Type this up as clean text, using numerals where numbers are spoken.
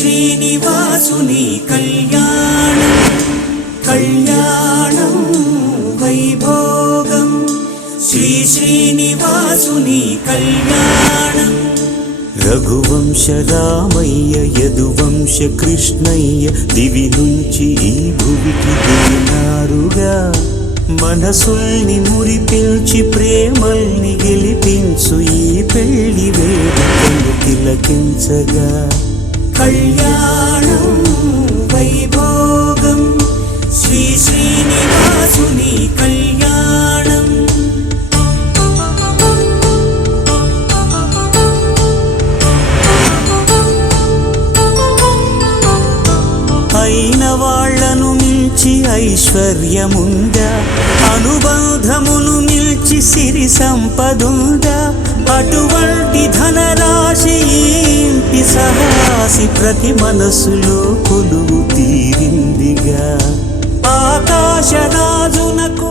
శ్రీనివాసుని కళ్యాణం కళ్యాణం వైభోగం శ్రీ శ్రీనివాసుని కళ్యాణం రఘువంశ రామయ్య యదువంశ కృష్ణయ్య దివి నుంచి ఈ భువికి దిగినారుగా మనసుల్ని మురిపించి ప్రేమల్ని గెలిపించు ఈ పెళ్లి వేడుకలు తిలకించగా కళ్యాణం వైభోగం శ్రీ శ్రీనివాసుని కళ్యాణం అయిన వాళ్లను మించి ఐశ్వర్యముందా అనుబంధమును మిల్చి సిరి సంపదుందా అటువంటి ధనరాశి ఇంటి సహాసి ప్రతి మనసులో కొలువు తీరిందిగా ఆకాశరాజునకు